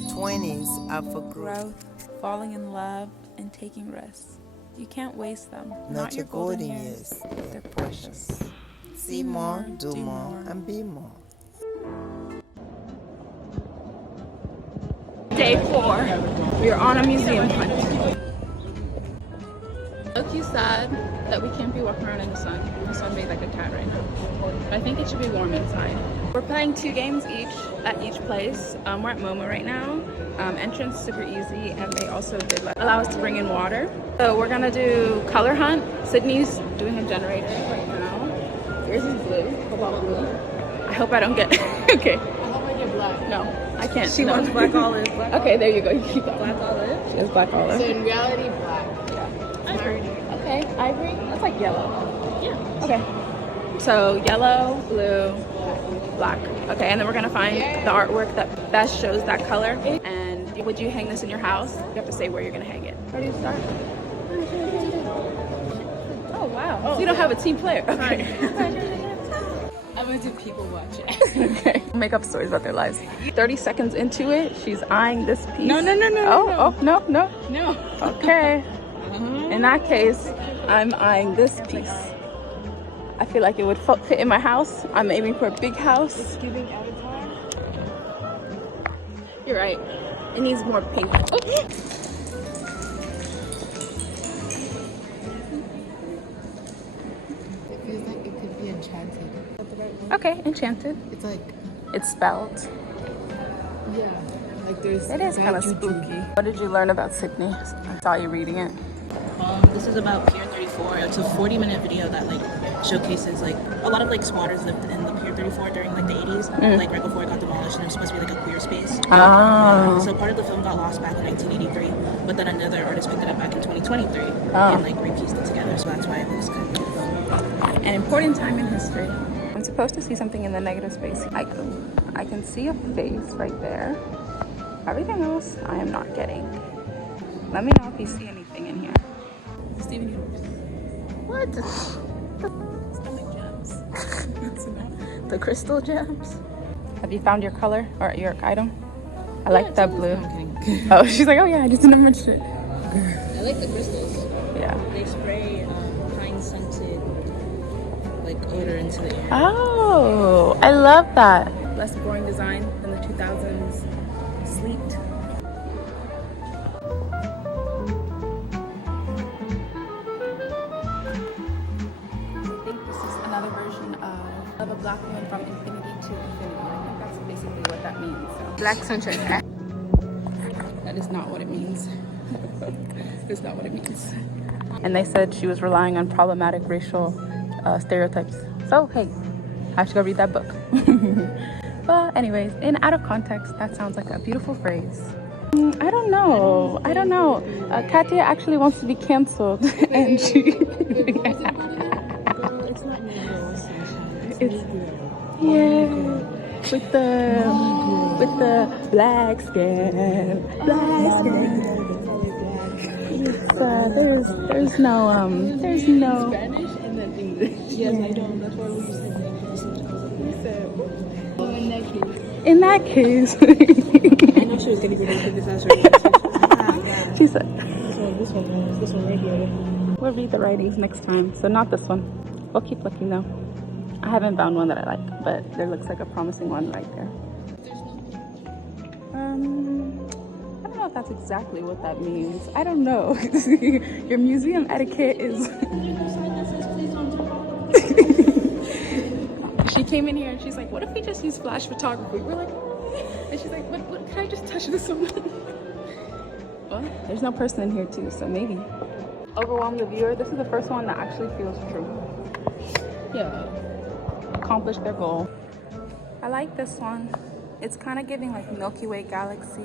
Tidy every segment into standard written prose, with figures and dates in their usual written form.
20s are for growth. Falling in love, and taking risks. You can't waste them. Not your golden years. They're precious. See more, do more, and be more. Day 4. We are on a museum hunt. Look, you sad that we can't be walking around in the sun. I'm sunbathed like a cat right now. But I think it should be warm inside. We're playing 2 games each at each place. We're at MOMA right now. Entrance super easy, and they also did allow us to bring in water. So we're gonna do color hunt. Sydney's doing a generator right now. Yours is blue, cobalt blue. I hope I don't get okay. I hope I get black. No, I can't. She wants black olive. Okay, there you go. You keep that. Black olive? She has black olive. So in reality, black. Yeah. Ivory. Okay, ivory? That's like yellow. Yeah. Okay. So yellow, blue, black. Okay, and then we're gonna find the artwork that best shows that color. And would you hang this in your house? You have to say where you're gonna hang it. Ready to start? Oh wow. Oh, so you don't have a team player. Okay. I'm gonna do people watching. Okay. Make up stories about their lives. 30 seconds into it, she's eyeing this piece. No. Oh, no. No. Okay. In that case, I'm eyeing this piece. I feel like it would fit in my house. I'm aiming for a big house. It's giving Avatar. You're right. It needs more pink. Oh. It feels like it could be enchanted. That's the right one. Okay, enchanted. It's like, It's spelled. yeah, like there's. It is kind of spooky. What did you learn about Sydney? I saw you reading it. This is about Pier 34. It's a 40-minute video that showcases a lot of squatters lived in the Pier 34 during the 80s, right before it got demolished, and it was supposed to be a queer space. Oh. So part of the film got lost back in 1983, but then another artist picked it up back in 2023 Oh. and repieced it together. So that's why it looks good. An important time in history. I'm supposed to see something in the negative space. I can see a face right there. Everything else I am not getting. Let me know if you see anything in here. Steven Universe. What? Stomach gems. The crystal gems? Have you found your color or your item? I like that blue. Oh, she's like, oh yeah, I just didn't mention it. I like the crystals. Yeah. They spray pine-scented odor into the air. Oh, I love that. Less boring design than the 2000s sleek. I think this is another version of a black woman from infinity to infinity. I think that's basically what that means. So. Black sunshine. That is not what it means. That's not what it means. And they said she was relying on problematic racial stereotypes. So, hey, I have to go read that book. But anyways, in out of context, that sounds like a beautiful phrase. I don't know. Katya actually wants to be canceled. And she... It's not negro sunshine. It's, yeah, with the black skin. It's, there's no Spanish and then English. Yes, I don't. That's why we said in that case. I know she was going to get into this answer. She said This one right here. we'll read the writings next time, so not this one. We'll keep looking though. I haven't found one that I like, but there looks like a promising one right there. I don't know if that's exactly what that means. I don't know. Your museum etiquette is... She came in here and she's like, what if we just use flash photography? We're like, and she's like, what can I just touch this one? Well, there's no person in here too, so maybe. Overwhelm the viewer. This is the first one that actually feels true. Yeah. Accomplished their goal. I like this one. It's kind of giving Milky Way galaxy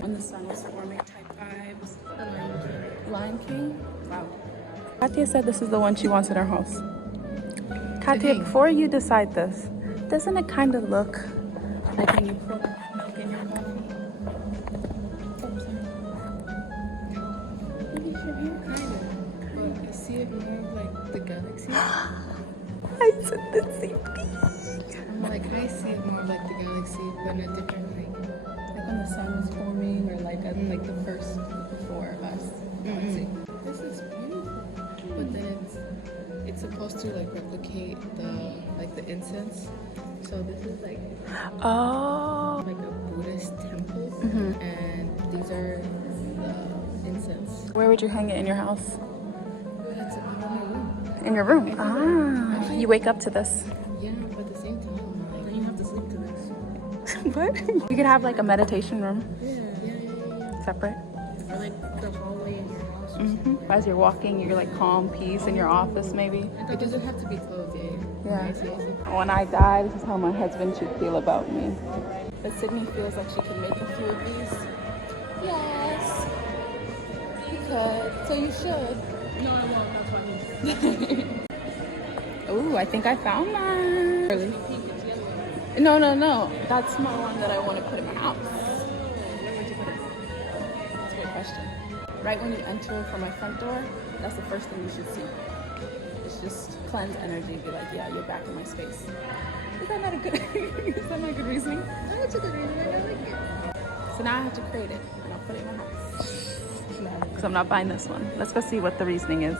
when the sun was forming type vibes. The Lion King. Wow. Katya said this is the one she wants in her house. Katya, before you decide this, doesn't it kind of look like when you put milk in your coffee? Maybe your hair kind of. But I see it more of the galaxy. I said the same thing. I see it more like the galaxy, but in a different light. Like when the sun was forming. filming or like like the first before us. This is beautiful. But then it's supposed to like replicate the incense. So this is like Oh. like a Buddhist temple, and these are the incense. Where would you hang it in your house? It's in my room. In your room. Ah. You wake up to this. Yeah, but at the same time, Then you have to sleep to this. What? You could have like a meditation room yeah. separate. Or like the hallway in your house or something. As you're walking, you're like calm, peace in your office maybe. It doesn't have to be closed, Yeah. I see. When I die, this is how my husband should feel about me. But Sydney feels like she can make a few of these. Yes. You could. So you should. No, I won't. That's why Ooh, I think I found mine. Really? No. That's not one that I want to put in my house. Where would you put it? That's a great question. Right when you enter from my front door, that's the first thing you should see. It's just cleanse energy. Be like, yeah, you're back in my space. Is that not a good? Is that not a good reasoning? That's a good reason. I like it. So now I have to create it and I'll put it in my house. Because I'm not buying this one. Let's go see what the reasoning is.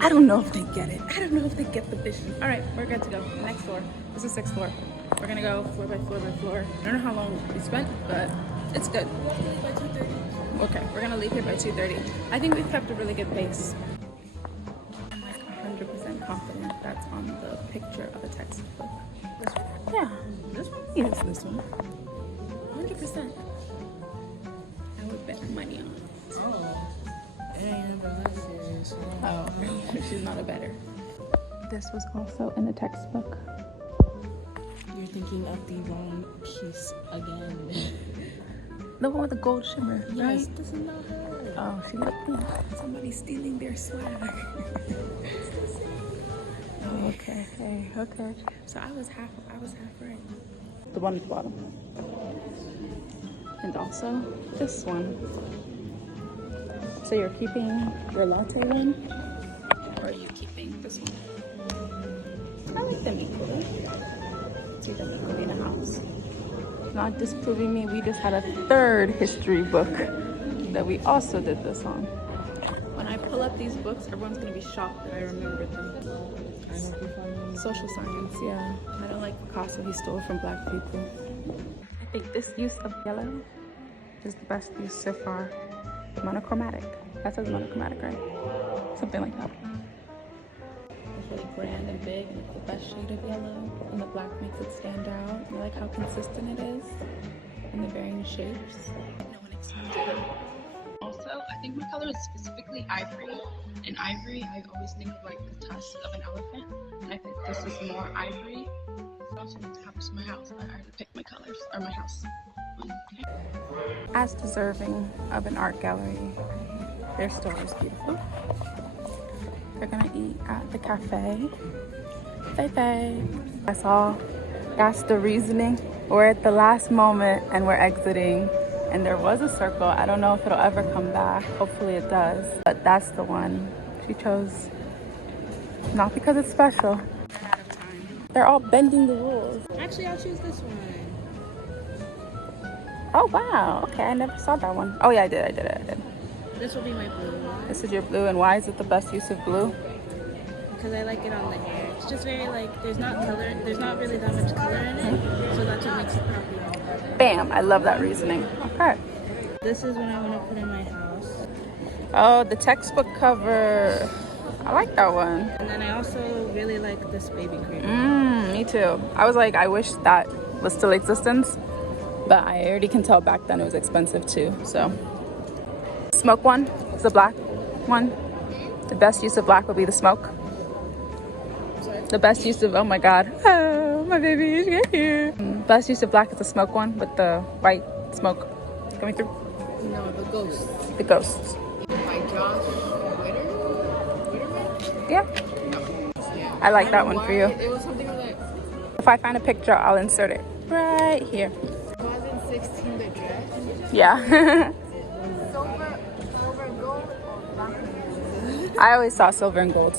I don't know if they get it. I don't know if they get the vision. All right, we're good to go. Next floor. This is 6th floor. We're gonna go floor by floor by floor. I don't know how long we spent, but it's good. Okay, we're gonna leave here by 2:30. I think we've kept a really good pace. I'm like 100% confident that's on the picture of a textbook. This one? Yeah. This one? Yes, this one. 100%. I would bet money on it. Oh. It ain't never that serious. Oh, okay. She's not a better. This was also in the textbook. You're thinking of the wrong piece again. The one with the gold shimmer, Yes, right? this is not her. Oh, she looked good. Somebody's stealing their swag. Oh, okay. Hey, okay. So I was half right. The one at the bottom. And also this one. So you're keeping your latte one? Or are you keeping this one? I like them equally. See them equally in a house. Not disproving me, we just had a 3rd history book that we also did this on. When I pull up these books, everyone's gonna be shocked that I remembered them. Social science, yeah. I don't like Picasso, he stole from black people. I think this use of yellow is the best use so far. Monochromatic. That says monochromatic, right? Something like that. It's really grand and big, and it's the best shade of yellow, and the black makes it stand out. I like how consistent it is, and the varying shapes. No one exceeds it. Also, I think my color is specifically ivory. And ivory, I always think of like the tusk of an elephant, and I think this is more ivory. It also happens to my house. I already picked my colors, or my house. As deserving of an art gallery, their store is beautiful. They're gonna eat at the cafe. That's all. That's the reasoning. We're at the last moment and we're exiting. And there was a circle. I don't know if it'll ever come back. Hopefully it does. But that's the one she chose. Not because it's special. They're all bending the rules. Actually, I'll choose this one. Oh wow, okay, I never saw that one. Oh yeah, I did. This will be my blue one. This is your blue, and why is it the best use of blue? Because I like it on the hair. It's just very like, there's not really that much color in it. So that's what makes it popular. Bam, I love that reasoning. Okay. This is what I want to put in my house. Oh, the textbook cover. I like that one. And then I also really like this baby cream. Me too. I was like, I wish that was still existence. But I already can tell back then it was expensive too, so. Smoke one is the black one. The best use of black would be the smoke. The best use of, oh my God. Oh, my baby is here. Best use of black is the smoke one with the white smoke coming through. No, the ghost. The ghosts. By Josh Whitterman? Yeah. I like that one for you. It was something like If I find a picture, I'll insert it right here. 2016, the dress. Yeah. Silver, gold, or black? I always saw silver and gold.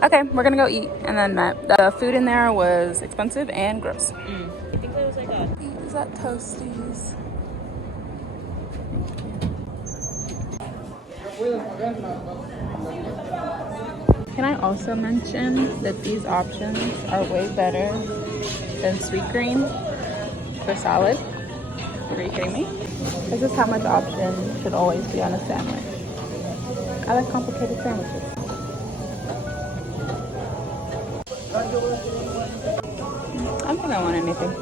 Okay, we're gonna go eat. And then the food in there was expensive and gross. I think that was like a... Is that Toasties? Can I also mention that these options are way better than Sweetgreen for salad? Are you kidding me? This is how much option should always be on a sandwich. I like complicated sandwiches. I don't think I want anything.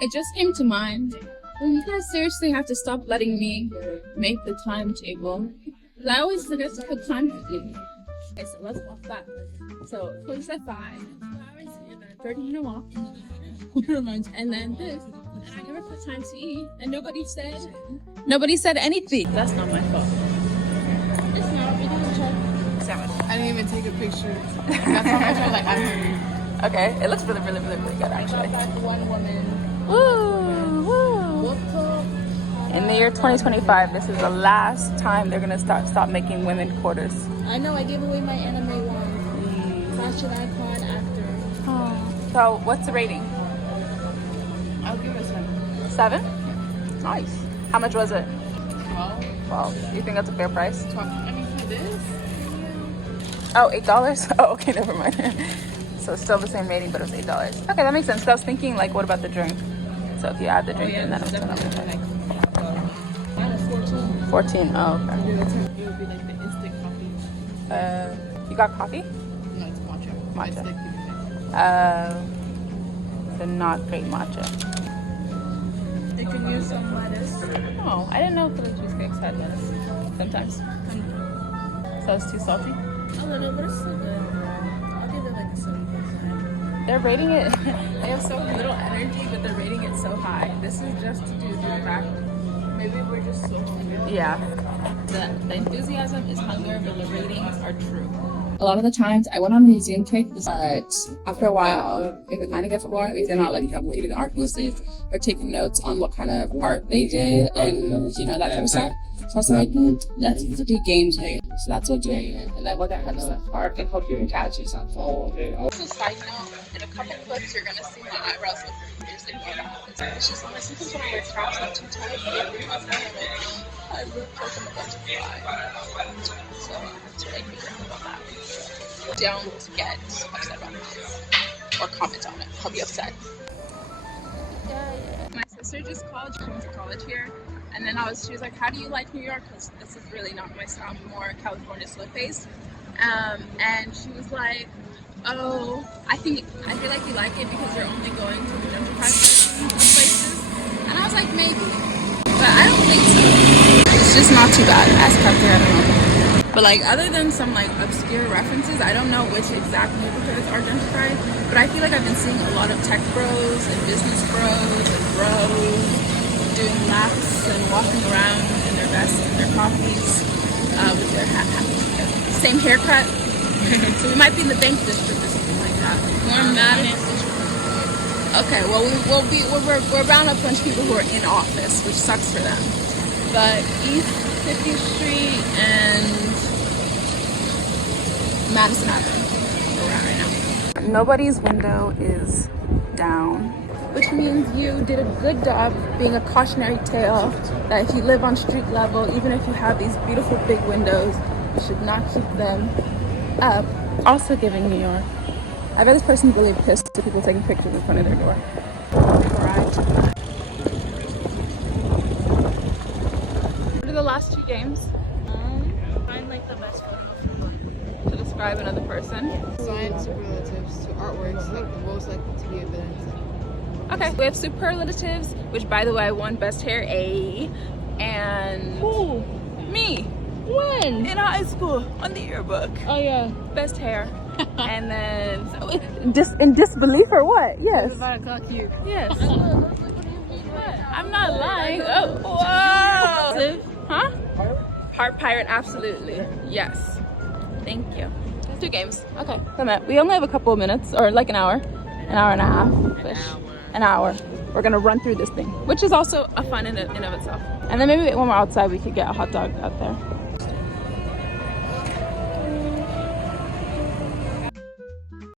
It just came to mind. You guys seriously have to stop letting me make the timetable. I always forget to put time for you. Okay, so let's walk back. So, police at 5. 30-minute walk. And then this. And I never put time to eat. And nobody said anything. That's not my fault. It's not. We didn't check. Sandwich. I didn't even take a picture. That's how much I was like, I'm hungry. Okay, it looks really good actually. One woman. Woo! Woo! In the year 2025, this is the last time they're gonna stop making women quarters. I know, I gave away my anime one. Fashion icon actor. Oh. So, what's the rating? I'll give it a 7. 7? Nice. How much was it? 12. 12. You think that's a fair price? 12. I mean, for this? Oh, $8? Oh, okay, never mind. So still the same rating, but it was $8. Okay, that makes sense. 'Cause I was thinking, like, what about the drink? So if you add the drink, then that was definitely. Mine is 14. 14. Oh, okay. It would be like the instant coffee. You got coffee? No, it's matcha. Matcha. It's like The not great matcha. they can use some lettuce. Oh, I didn't know Philly cheesecakes had lettuce. Sometimes. So it's too salty? A little, but it's still good. I'll give it like a 7%. They're rating it. They have so little energy, but they're rating it so high. This is just to do the fact. Maybe we're just so hungry. Yeah. The enthusiasm is hunger, but the ratings are true. A lot of the times I went on museum trips, but after a while, it kind of gets boring if they're not like completing art pieces or taking notes on what kind of art they did and that kind of stuff. So I was like, let's do games here. So that's what we're doing. And then what that kind of stuff art and hope you can catch yourself. Also, side note, in a couple clips you're gonna see my eyebrows look just ignore that. It's just like sometimes when I wear straps like too tight, I look like I'm about to fly. So I have to like be careful about that. Don't get upset about this or comment on it. I'll be upset. My sister just called. She went to college here, and then she was like, "How do you like New York? Because this is really not my style. More California slow pace." And she was like, "Oh, I feel like you like it because you're only going to the gentrified places." And I was like, "Maybe, but I don't think so. It's just not too bad." Ask Captain, I don't know. But like other than some like obscure references, I don't know which exact neighborhoods are gentrified. But I feel like I've been seeing a lot of tech bros and business bros and bros doing laps and walking around in their vests and their coffees with their same haircut. So we might be in the bank district or something like that. We're mad. Okay, well we're around a bunch of people who are in office, which sucks for them. But East 50th Street and Madison Avenue, we're around right now. Nobody's window is down, which means you did a good job being a cautionary tale that if you live on street level, even if you have these beautiful big windows, you should not keep them up. Also giving New York. I bet this person's really pissed at people taking pictures in front of their door. What are the last 2 games? Find like the best photo. To describe another person. Science superlatives to artworks like the most likely to be a villain. Okay, we have superlatives, which by the way, I won best hair A, and Who? me When? in high school on the yearbook. Oh yeah. Best hair. And then in disbelief or what? Yes. About to clock you. Yes. I'm not lying. Oh, whoa. Huh? Heart pirate, absolutely. Yes. Thank you. 2 games. Okay. We only have a couple of minutes, or like an hour and a half. An hour. we're gonna run through this thing, which is also a fun in of itself. And then maybe when we're outside, we could get a hot dog out there.